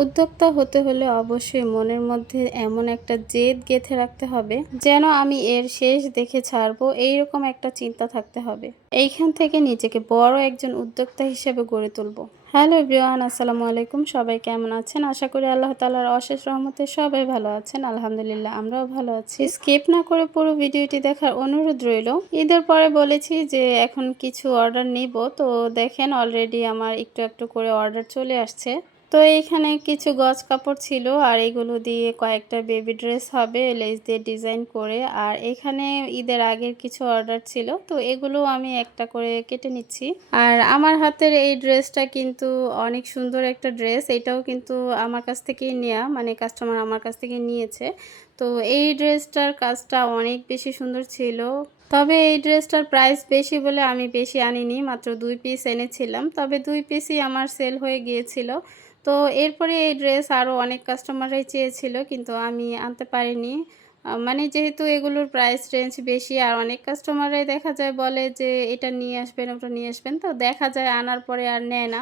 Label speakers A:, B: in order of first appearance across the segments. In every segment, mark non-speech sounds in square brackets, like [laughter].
A: উদ্যোক্তা হতে হলে অবশ্যই মনের মধ্যে এমন একটা জেদ গেঁথে রাখতে হবে, যেন আমি এর শেষ দেখে ছাড়বো, এইরকম একটা চিন্তা থাকতে হবে। এইখান থেকে নিজেকে বড় একজন উদ্যোক্তা হিসেবে গড়ে তুলবো। হ্যালো এভরিওয়ান, আসসালামু আলাইকুম। সবাই কেমন আছেন? আশা করি আল্লাহ তালার অশেষ রহমতে সবাই ভালো আছেন। আলহামদুলিল্লাহ, আমরাও ভালো আছি। স্কিপ না করে পুরো ভিডিওটি দেখার অনুরোধ রইল। ঈদের পরে বলেছি যে এখন কিছু অর্ডার নিব। তো দেখেন, অলরেডি আমার একটু একটু করে অর্ডার চলে আসছে। তো এইখানে কিছু গজ কাপড় ছিল আর এগুলো দিয়ে কয়েকটা বেবি ড্রেস হবে লেস দিয়ে ডিজাইন করে। আর এখানে ঈদের আগের কিছু অর্ডার ছিল, তো এগুলো আমি একটা করে কেটে নিচ্ছি। আর আমার হাতের এই ড্রেসটা কিন্তু অনেক সুন্দর একটা ড্রেস এটাও কিন্তু আমার কাছ থেকেই নেওয়া মানে কাস্টমার আমার কাছ থেকে নিয়েছে। তো এই ড্রেসটার কাজটা অনেক বেশি সুন্দর ছিল। তবে এই ড্রেসটার প্রাইস বেশি বলে আমি বেশি আনিনি, মাত্র দুই পিস এনেছিলাম। তবে দুই পিসই আমার সেল হয়ে গিয়েছিল। তো এরপরে এই ড্রেস আরও অনেক কাস্টমাররাই চেয়েছিল, কিন্তু আমি আনতে পারিনি। মানে যেহেতু এগুলোর প্রাইস রেঞ্জ বেশি, আর অনেক কাস্টমাররাই দেখা যায় বলে যে, এটা নিয়ে আসবেন, ওটা নিয়ে আসবেন। তো দেখা যায় আনার পরে আর নেয় না।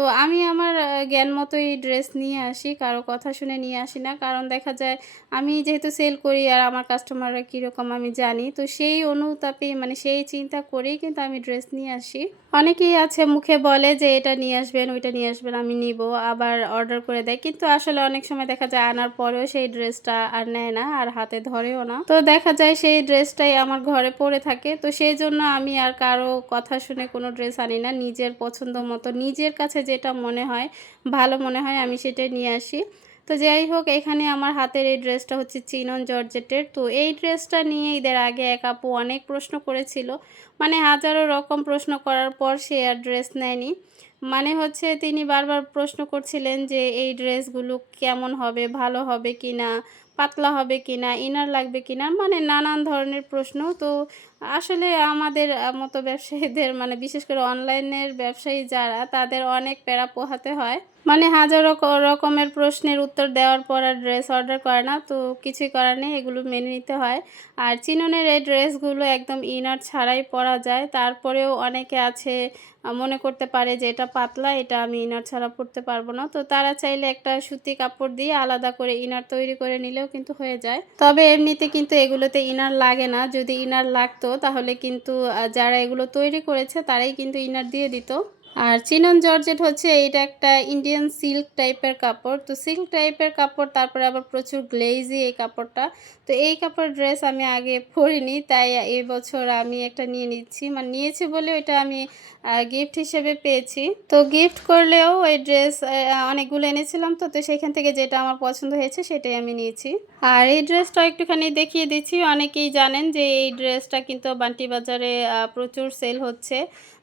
A: তো আমি আমার জ্ঞান মতোই ড্রেস নিয়ে আসি, কারও কথা শুনে নিয়ে আসি না। কারণ দেখা যায় আমি যেহেতু সেল করি আর আমার কাস্টমাররা কীরকম আমি জানি, তো সেই অনুতাপে মানে সেই চিন্তা করেই কিন্তু আমি ড্রেস নিয়ে আসি। অনেকেই আছে মুখে বলে যে, এটা নিয়ে আসবেন, ওইটা নিয়ে আসবেন, আমি নিব। আবার অর্ডার করে দেয়। কিন্তু আসলে অনেক সময় দেখা যায় আনার পরেও সেই ড্রেসটা আর নেয় না আর হাতে ধরেও না। তো দেখা যায় সেই ড্রেসটাই আমার ঘরে পড়ে থাকে। তো সেই জন্য আমি আর কারও কথা শুনে কোনো ড্রেস আনি না। নিজের পছন্দ মতো নিজের কাছে যেটা মনে হয়, ভালো মনে হয়, আমি সেটাই নিয়ে আসি। তো যাই হোক, এখানে আমার হাতের এই ড্রেসটা হচ্ছে চিনন জর্জেটের। তো এই ড্রেসটা নিয়ে ঈদের আগে এক আপু অনেক প্রশ্ন করেছিল। মানে হাজারো রকম প্রশ্ন করার পর সে আর ড্রেস নেয়নি। মানে হচ্ছে তিনি বারবার প্রশ্ন করছিলেন যে এই ড্রেসগুলো কেমন হবে, ভালো হবে কি না পাতলা হবে কি না ইনার লাগবে কি না মানে নানান ধরনের প্রশ্ন। তো আসলে আমাদের মতো ব্যবসায়ীদের মানে বিশেষ করে অনলাইনের ব্যবসায়ী যারা, তাদের অনেক প্যারা পোহাতে হয়। মানে হাজারো রকমের প্রশ্নের উত্তর দেওয়ার পর আর ড্রেস অর্ডার করে না, তো কিছুই করার নেই, এগুলো মেনে নিতে হয়। আর চিননের এই ড্রেসগুলো একদম ইনার ছাড়াই পরা যায়, তারপরেও অনেকে আছে মনে করতে পারে যে এটা পাতলা, এটা আমি ইনার ছাড়া পরতে পারব না, তো তারা চাইলে একটা সুতি কাপড় দিয়ে আলাদা করে ইনার তৈরি করে নিলেও কিন্তু হয়ে যায়। তবে এমনিতে কিন্তু এগুলোতে ইনার লাগে না, যদি ইনার লাগতো, তাহলে কিন্তু যারা এগুলো তৈরি করেছে, তারাই কিন্তু ইনার দিয়ে দিত। আর চিনন জর্জেট হচ্ছে এটা একটা ইন্ডিয়ান সিল্ক টাইপের কাপড়। তো সিল্ক টাইপের কাপড়, তারপরে আবার প্রচুর গ্লেজি এই কাপড়টা। তো এই কাপড় ড্রেস আমি আগে পরিনি, তাই এই বছর আমি একটা নিয়ে নিচ্ছি। মানে নিয়েছি বলে ওইটা আমি গিফট হিসেবে পেয়েছি। তো গিফট করলেও ওই ড্রেস অনেকগুলো এনেছিলাম তো তো সেখান থেকে যেটা আমার পছন্দ হয়েছে সেটাই আমি নিয়েছি। আর এই ড্রেসটা একটুখানি দেখিয়ে দিচ্ছি। অনেকেই জানেন যে এই ড্রেসটা কিন্তু বান্টি বাজারে প্রচুর সেল হচ্ছে।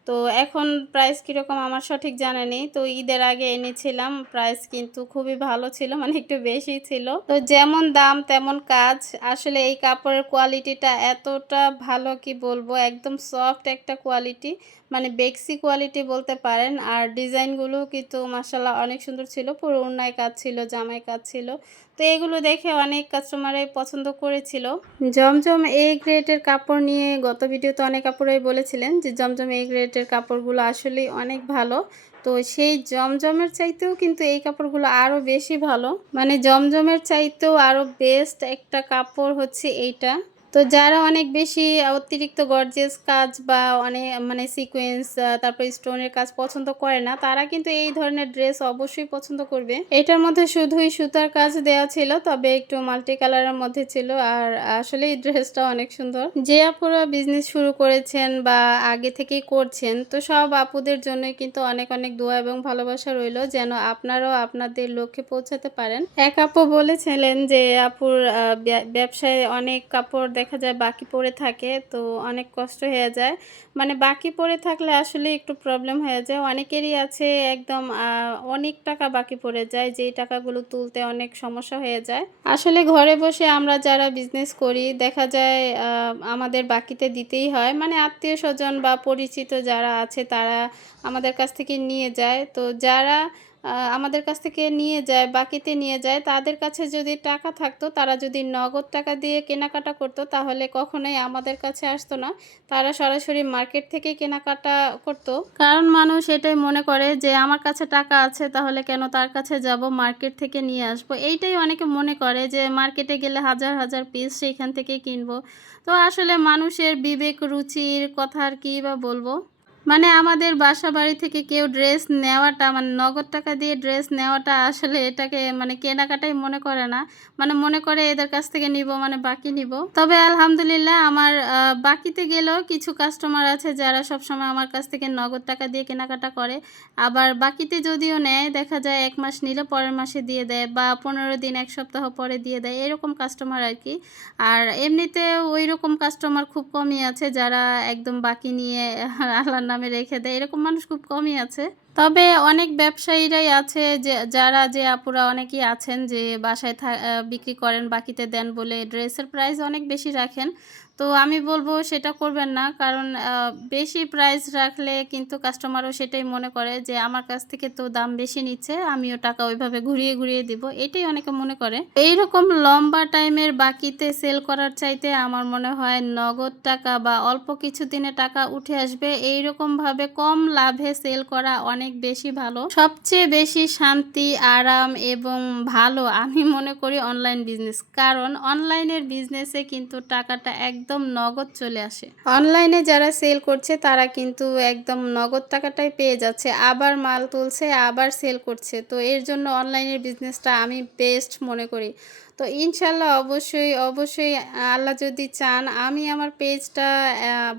A: তো এখন প্রাইস কীরকম আমার সঠিক জানা নেই। তো ঈদের আগে এনেছিলাম প্রাইস কিন্তু খুবই ভালো ছিল মানে একটু বেশি ছিল। তো যেমন দাম তেমন কাজ। আসলে এই কাপড়ের কোয়ালিটিটা এতটা ভালো কি বলব, একদম সফট একটা কোয়ালিটি মানে বেক্সি কোয়ালিটি বলতে পারেন। আর ডিজাইনগুলো কিন্তু মাসাল্লাহ অনেক সুন্দর ছিল, পুরো উন্নায় কাজ ছিল জামাই কাজ ছিল। তো এগুলো দেখে অনেক কাস্টমারাই পছন্দ করেছিল। জমজম এ গ্রেডের কাপড় নিয়ে গত ভিডিওতে অনেক কাপড়ই বলেছিলেন যে, জমজম এ গ্রেডের কাপড়গুলো আসলেই অনেক ভালো। তো সেই জমজমের চাইতেও কিন্তু এই কাপড়গুলো আরও বেশি ভালো। মানে জমজমের চাইতেও আরও বেস্ট একটা কাপড় হচ্ছে এইটা। তো যারা অনেক বেশি অতিরিক্ত গর্জেস কাজ বা অনেক মানে সিকোয়েন্স তারপর স্টোনের কাজ পছন্দ করে না, তারা কিন্তু এই ধরনের ড্রেস অবশ্যই পছন্দ করবে। এটার মধ্যে শুধুই সুতার কাজ দেওয়া ছিল, তবে একটু মাল্টি কালারের মধ্যে ছিল, আর আসলে এই ড্রেসটা অনেক সুন্দর। যে আপুরা বিজনেস শুরু করেছেন বা আগে থেকেই করছেন, তো সব আপুদের জন্যই কিন্তু অনেক অনেক দোয়া এবং ভালোবাসা রইল, যেন আপনারাও আপনাদের লক্ষ্যে পৌঁছাতে পারেন। এক আপু বলেছিলেন যে, আপুর ব্য- ব্যবসায় অনেক কাপড় দেখা যায় বাকি পড়ে থাকে, তো অনেক কষ্ট হয়ে যায়। মানে বাকি পড়ে থাকলে আসলে একটু প্রবলেম হয়ে যায়। অনেকেরই আছে একদম অনেক টাকা বাকি পড়ে যায়, যেই টাকাগুলো তুলতে অনেক সমস্যা হয়ে যায়। আসলে ঘরে বসে আমরা যারা বিজনেস করি, দেখা যায় আমাদের বাকিতে দিতেই হয়। মানে আত্মীয় স্বজন বা পরিচিত যারা আছে, তারা আমাদের কাছ থেকে নিয়ে যায়। তো যারা আমাদের কাছ থেকে নিয়ে যায় বাকিতে নিয়ে যায়, তাদের কাছে যদি টাকা থাকতো, তারা যদি নগদ টাকা দিয়ে কেনাকাটা করতো, তাহলে কখনোই আমাদের কাছে আসতো না। তারা সরাসরি মার্কেট থেকেই কেনাকাটা করতো। কারণ মানুষ এটাই মনে করে যে, আমার কাছে টাকা আছে, তাহলে কেন তার কাছে যাব, মার্কেট থেকে নিয়ে আসব? এইটাই অনেকে মনে করে যে, মার্কেটে গেলে হাজার হাজার পিস সেইখান থেকেই কিনবো। তো আসলে মানুষের বিবেক, রুচির কথা আর কী বা বলব? মানে আমাদের বাসা বাড়ি থেকে কেউ ড্রেস নেওয়াটা মানে নগদ টাকা দিয়ে ড্রেস নেওয়াটা আসলে এটাকে মানে কেনাকাটাই মনে করে না। মানে মনে করে এদের কাছ থেকে নিব মানে বাকি নিব। তবে আলহামদুলিল্লাহ আমার বাকিতে গেলেও কিছু কাস্টমার আছে যারা সবসময় আমার কাছ থেকে নগদ টাকা দিয়ে কেনাকাটা করে। আবার বাকিতে যদিও নেয়, দেখা যায় এক মাস নিলে পরের মাসে দিয়ে দেয় বা পনেরো দিন, এক সপ্তাহ পরে দিয়ে দেয়, এরকম কাস্টমার আর কি। আর এমনিতে ওই রকম কাস্টমার খুব কমই আছে যারা একদম বাকি নিয়ে আল্লাহর নামে রেখে দেয়। এরকম মানুষ খুব কমই আছে। তবে অনেক ব্যবসায়ীরাই আছে যে, যারা যে আপুরা অনেকেই আছেন যে বাসায় বিক্রি করেন, বাকিতে দেন বলে ড্রেসের প্রাইস অনেক বেশি রাখেন। তো আমি বলব সেটা করবেন না কারণ বেশি প্রাইস রাখলে কিন্তু কাস্টমারও সেটাই মনে করে যে, আমার কাছ থেকে তো দাম বেশি নিচ্ছে, আমিও টাকা ওইভাবে ঘুরিয়ে ঘুরিয়ে দিব। এটাই অনেকে মনে করে। এইরকম লম্বা টাইমের বাকিতে সেল করার চাইতে আমার মনে হয় নগদ টাকা বা অল্প কিছু দিনে টাকা উঠে আসবে। এইরকমভাবে কম লাভে সেল করা অনেক বেশি ভালো। সবচেয়ে বেশি শান্তি, আরাম এবং ভালো আমি মনে করি অনলাইন বিজনেস কারণ অনলাইনের বিজনেসে কিন্তু টাকাটা একদম নগদ চলে আসে। অনলাইনে যারা সেল করছে, তারা কিন্তু একদম নগদ টাকাটাই পেয়ে যাচ্ছে। আবার মাল তুলছে, আবার সেল করছে। তো এর জন্য অনলাইনের বিজনেসটা আমি বেস্ট মনে করি। তো ইনশাল্লাহ অবশ্যই অবশ্যই আল্লাহ যদি চান, আমি আমার পেজটা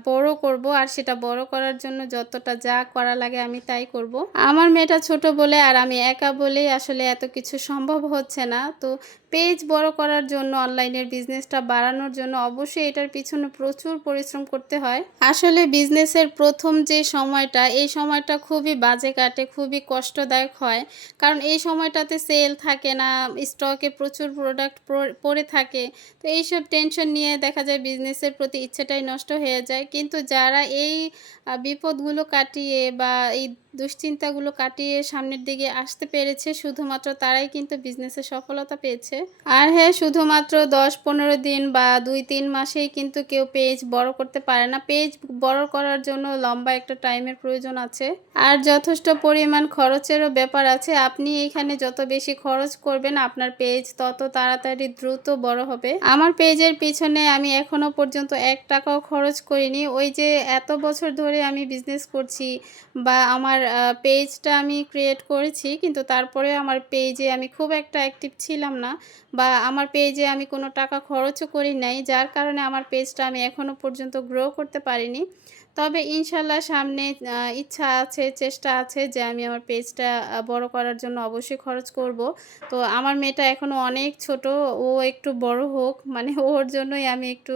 A: বড় করব। আর সেটা বড় করার জন্য যতটা যা করা লাগে আমি তাই করব। আমার মেয়েটা ছোট বলে আর আমি একা বলেই আসলে এত কিছু সম্ভব হচ্ছে না। তো পেজ বড় করার জন্য, অনলাইনের বিজনেসটা বাড়ানোর জন্য অবশ্যই এটার পিছনে প্রচুর পরিশ্রম করতে হয়। আসলে বিজনেসের প্রথম যে সময়টা, এই সময়টা খুবই বাজে কাটে, খুবই কষ্টদায়ক হয়। কারণ এই সময়টাতে সেল থাকে না, স্টকে প্রচুর প্রোডাক্ট পড়ে থাকে। তো এইসব টেনশন নিয়ে দেখা যায় বিজনেসের প্রতি ইচ্ছেটাই নষ্ট হয়ে যায়। কিন্তু যারা এই বিপদগুলো কাটিয়ে বা এই দুশ্চিন্তাগুলো কাটিয়ে সামনের দিকে আসতে পেরেছে, শুধুমাত্র তারাই কিন্তু বিজনেসে সফলতা পেয়েছে। আর হ্যাঁ শুধুমাত্র দশ পনেরো দিন বা দুই তিন মাসেই কিন্তু কেউ পেজ বড় করতে পারে না। পেজ বড় করার জন্য লম্বা একটা টাইমের প্রয়োজন আছে। আর যথেষ্ট পরিমাণ খরচেরও ব্যাপার আছে। আপনি এখানে যত বেশি খরচ করবেন, আপনার পেজ তত তাড়াতাড়ি দ্রুত বড় হবে। আমার পেজের পিছনে আমি এখনও পর্যন্ত এক টাকাও খরচ করিনি। ওই যে এত বছর ধরে আমি বিজনেস করছি বা আমার পেজটা আমি ক্রিয়েট করেছি, কিন্তু তারপরে আমার পেজে আমি খুব একটা অ্যাক্টিভ ছিলাম না বা আমার পেজে আমি কোনো টাকা খরচও করি নাই, যার কারণে আমার পেজটা আমি এখনও পর্যন্ত গ্রো করতে পারিনি। তবে ইনশাল্লাহ সামনে ইচ্ছা আছে, চেষ্টা আছে যে আমি আমার পেজটা বড় করার জন্য অবশ্যই খরচ করব। তো আমার মেয়েটা এখনও অনেক ছোট, ও একটু বড় হোক মানে [laughs] ওর জন্যই আমি একটু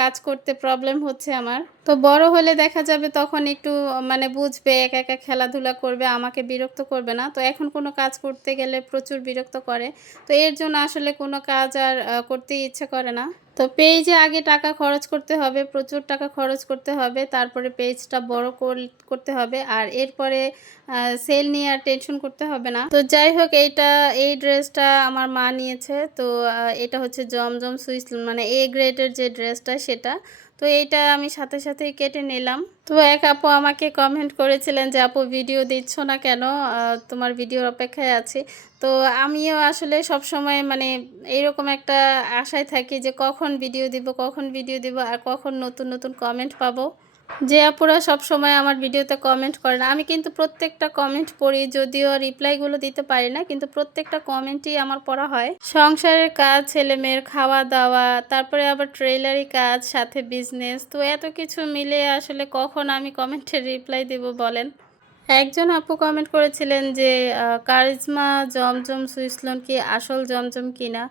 A: কাজ করতে প্রবলেম হচ্ছে আমার। তো বড় হলে দেখা যাবে তখন একটু মানে বুঝবে, একা একা খেলাধুলা করবে, আমাকে বিরক্ত করবে না। তো এখন কোনো কাজ করতে গেলে প্রচুর বিরক্ত করে। তো এর জন্য আসলে কোনো কাজ আর করতে ইচ্ছে করে না। তো পেজে আগে টাকা খরচ করতে হবে, প্রচুর টাকা খরচ করতে হবে, তারপরে পেজটা বড় করতে হবে আর এরপরে সেল নিয়ে আর টেনশন করতে হবে না। তো যাই হোক, এইটা, এই ড্রেসটা আমার মা নিয়েছে। তো এটা হচ্ছে জমজম সুইস মানে এ গ্রেডের যে ড্রেসটা সেটা। তো এইটা আমি সাথে সাথেই কেটে নিলাম। তো এক আপু আমাকে কমেন্ট করেছিলেন যে, আপু ভিডিও দিচ্ছ না কেন? তোমার ভিডিওর অপেক্ষায় আছে। তো আমিও আসলে সব সময় মানে এইরকম একটা আশায় থাকি যে, কখন ভিডিও দিব, কখন ভিডিও দিব, আর কখন নতুন নতুন কমেন্ট পাবো? যে আপুরা সব সময় আমার ভিডিওতে কমেন্ট করে না। আমি কিন্তু প্রত্যেকটা কমেন্ট পড়ি, যদিও রিপ্লাইগুলো দিতে পারি না, কিন্তু প্রত্যেকটা কমেন্টই আমার পড়া হয়। সংসারের কাজ, ছেলে মেয়ের খাওয়া দাওয়া তারপরে আবার ট্রেলারি কাজ, সাথে বিজনেস তো এত কিছু মিলে আসলে কখন আমি কমেন্টের রিপ্লাই দিব বলেন? একজন আপু কমেন্ট করেছিলেন যে কারিজমা জমজম সুইসলন কি আসল জমজম কিনা?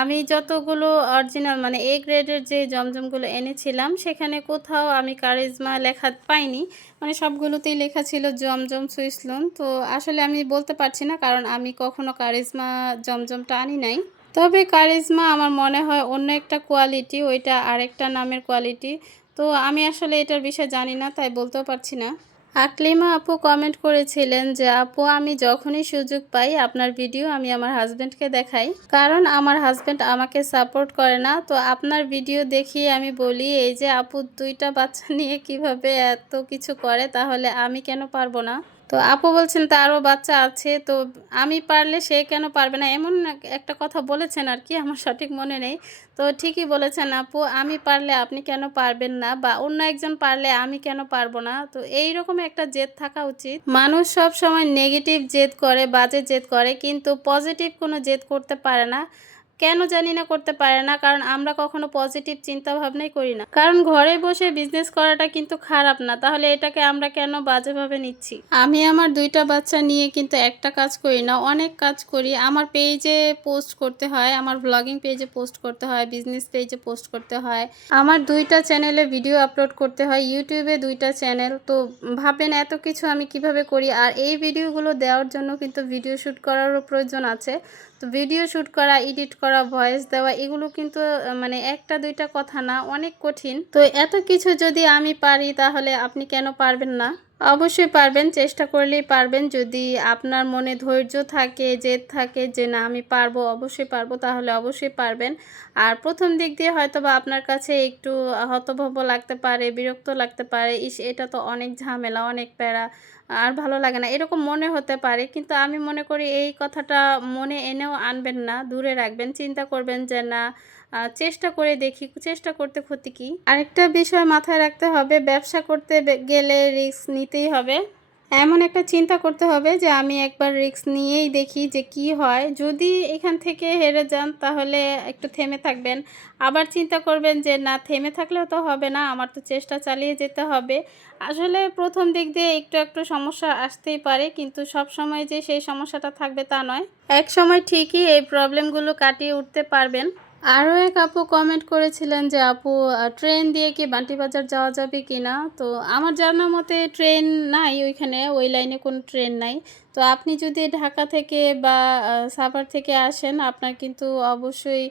A: আমি যতগুলো অরিজিনাল মানে এ গ্রেডের যে জমজমগুলো এনেছিলাম, সেখানে কোথাও আমি কারিজমা লেখা পাইনি। মানে সবগুলোতেই লেখা ছিল জমজম সুইসলন। তো আসলে আমি বলতে পারছি না, কারণ আমি কখনো কারিজমা জমজমটা আনি নাই। তবে কারিজমা আমার মনে হয় অন্য একটা কোয়ালিটি ওইটা আরেকটা নামের কোয়ালিটি তো আমি আসলে এটার বিষয়ে জানি না, তাই বলতেও পারছি না। আকলিমা আপু কমেন্ট করেছিলেন যে, আপু, আমি যখনই সুযোগ পাই আপনার ভিডিও আমি আমার হাজব্যান্ডকে দেখাই। কারণ আমার হাজব্যান্ড আমাকে সাপোর্ট করে না। তো আপনার ভিডিও দেখিয়ে আমি বলি, এই যে আপু, দুইটা বাচ্চা নিয়ে কীভাবে এত কিছু করে, তাহলে আমি কেন পারব না? তো আপু বলছেন তারও বাচ্চা আছে, তো আমি পারলে সে কেন পারবে না? এমন একটা কথা বলেছেন আর কি, আমার সঠিক মনে নেই। তো ঠিকই বলেছেন আপু, আমি পারলে আপনি কেন পারবেন না? বা, অন্য একজন পারলে আমি কেন পারব না? তো এই রকম একটা জেদ থাকা উচিত। মানুষ সব সময় নেগেটিভ জেদ করে, বাজে জেদ করে, কিন্তু পজিটিভ কোনো জেদ করতে পারে না। কেন জানি না করতে পারে না, কারণ আমরা কখনো পজিটিভ চিন্তা ভাবনাই করি না। কারণ ঘরে বসে বিজনেস করাটা কিন্তু খারাপ না, তাহলে এটাকে আমরা কেন বাজেভাবে নিচ্ছি? আমি আমার দুইটা বাচ্চা নিয়ে কিন্তু একটা কাজ করি না, অনেক কাজ করি। আমার পেজে পোস্ট করতে হয়, আমার ব্লগিং পেজে পোস্ট করতে হয় বিজনেস পেজে পোস্ট করতে হয়। আমার দুইটা চ্যানেলে ভিডিও আপলোড করতে হয় ইউটিউবে দুইটা চ্যানেল তো ভাবেন এত কিছু আমি কীভাবে করি, আর এই ভিডিওগুলো দেওয়ার জন্য কিন্তু ভিডিও শ্যুট করারও প্রয়োজন আছে। তো ভিডিও শ্যুট করা, এডিট করা, ভয়েস দেওয়া, এগুলো কিন্তু মানে একটা, দুইটা কথা না, অনেক কঠিন। তো এত কিছু যদি আমি পারি তাহলে আপনি কেন পারবেন না? অবশ্যই পারবেন, চেষ্টা করলেই পারবেন। যদি আপনার মনে ধৈর্য থাকে, জেদ থাকে যে না, আমি পারব, অবশ্যই পারব, তাহলে অবশ্যই পারবেন। আর প্রথম দিক দিয়ে হয়তো বা আপনার কাছে একটু হতভম্ব লাগতে পারে, বিরক্ত লাগতে পারে, ইস, এটা তো অনেক ঝামেলা, অনেক প্যারা। আর ভালো লাগে না। এরকম মনে হতে পারে, কিন্তু আমি মনে করি এই কথাটা মনে এনেও আনবেন না, দূরে রাখবেন, চিন্তা করবেন যে না চেষ্টা করে দেখি, চেষ্টা করতে ক্ষতি কী? আরেকটা বিষয় মাথায় রাখতে হবে, ব্যবসা করতে গেলে রিস্ক নিতেই হবে। এমন একটা চিন্তা করতে হবে যে আমি একবার রিস্ক নিয়েই দেখি যে কি হয়। যদি এখান থেকে হেরে যান তাহলে একটু থেমে থাকবেন। আবার চিন্তা করবেন যে না, থেমে থাকলেও তো হবে না, আমার তো চেষ্টা চালিয়ে যেতে হবে। আসলে প্রথম দিক দিয়ে একটু একটু সমস্যা আসতেই পারে, কিন্তু সব সময় যে সেই সমস্যাটা থাকবে তা নয়। এক সময় ঠিকই এই প্রবলেমগুলো কাটিয়ে উঠতে পারবেন। আরও এক আপু কমেন্ট করেছিলেন যে, আপু ট্রেন দিয়ে কি বান্টি বাজার যাওয়া যাবে কি না তো আমার জানা মতে ট্রেন নাই ওইখানে, ওই লাইনে কোনো ট্রেন নাই। তো আপনি যদি ঢাকা থেকে বা সাভার থেকে আসেন, আপনার কিন্তু অবশ্যই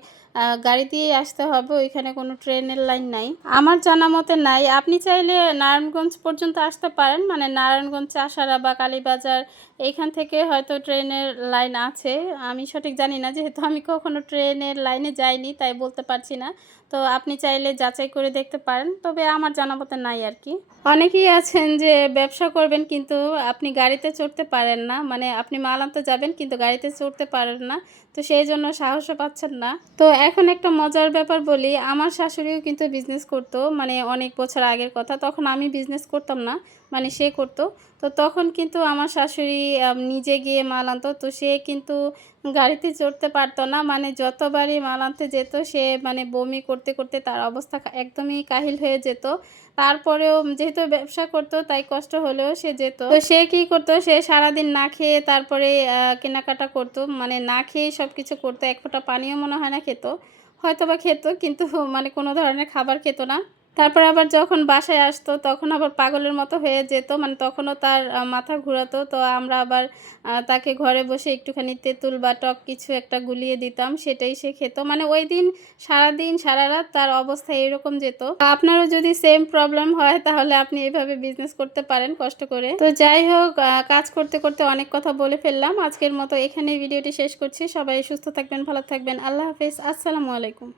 A: গাড়ি দিয়ে আসতে হবে, ওইখানে কোনো ট্রেনের লাইন নাই। আমার জানা মতে নাই। আপনি চাইলে নারায়ণগঞ্জ পর্যন্ত আসতে পারেন মানে নারায়ণগঞ্জ, চাষারা বা কালীবাজার, এইখান থেকে হয়তো ট্রেনের লাইন আছে। আমি সঠিক জানি না, যেহেতু আমি কখনো ট্রেনের লাইনে যাইনি, তাই বলতে পারছি না। তো আপনি চাইলে যাচাই করে দেখতে পারেন, তবে আমার জানা মতে নাই আর কি। অনেকেই আছেন যে ব্যবসা করবেন, কিন্তু আপনি গাড়িতে চড়তে পারেন না। মানে আপনি মাল আনতে যাবেন কিন্তু গাড়িতে চড়তে পারেন না। তো সেই জন্য সাহসও পাচ্ছেন না। তো এখন একটা মজার ব্যাপার বলি, আমার শাশুড়িও কিন্তু বিজনেস করতো মানে অনেক বছর আগের কথা, তখন আমি বিজনেস করতাম না মানে সে করতো। তো তখন কিন্তু আমার শাশুড়ি নিজে গিয়ে মাল আনতো, তো সে কিন্তু গাড়িতে চড়তে পারতো না মানে যতবারই মাল আনতে যেত, সে মানে বমি করতে করতে তার অবস্থা একদমই কাহিল হয়ে যেত। তারপরেও যেহেতু ব্যবসা করতো, তাই কষ্ট হলেও সে যেত। তো সে কি করতো, সে সারাদিন না খেয়ে তারপরে কেনাকাটা করতো মানে না খেয়ে কিছু করতো, এক ফোঁটা পানিও মনে হয় না খেত। হয়তো বা খেত, কিন্তু মানে কোনো ধরনের খাবার খেত না। তারপর আবার যখন বাসায় আসতো, তখন আবার পাগলের মতো হয়ে যেত মানে তখনও তার মাথা ঘুরাতো। তো আমরা আবার তাকে ঘরে বসে একটুখানি তেঁতুল বা টক কিছু একটা গুলিয়ে দিতাম, সেটাই সে খেত। মানে ওই দিন সারাদিন, সারা রাত তার অবস্থা এরকম যেত। আপনারও যদি সেম প্রবলেম হয়, তাহলে আপনি এইভাবে বিজনেস করতে পারেন কষ্ট করে। তো যাই হোক কাজ করতে করতে অনেক কথা বলে ফেললাম। আজকের মতো এখানে ভিডিওটি শেষ করছি। সবাই সুস্থ থাকবেন, ভালো থাকবেন। আল্লাহ হাফিজ। আসসালামু আলাইকুম।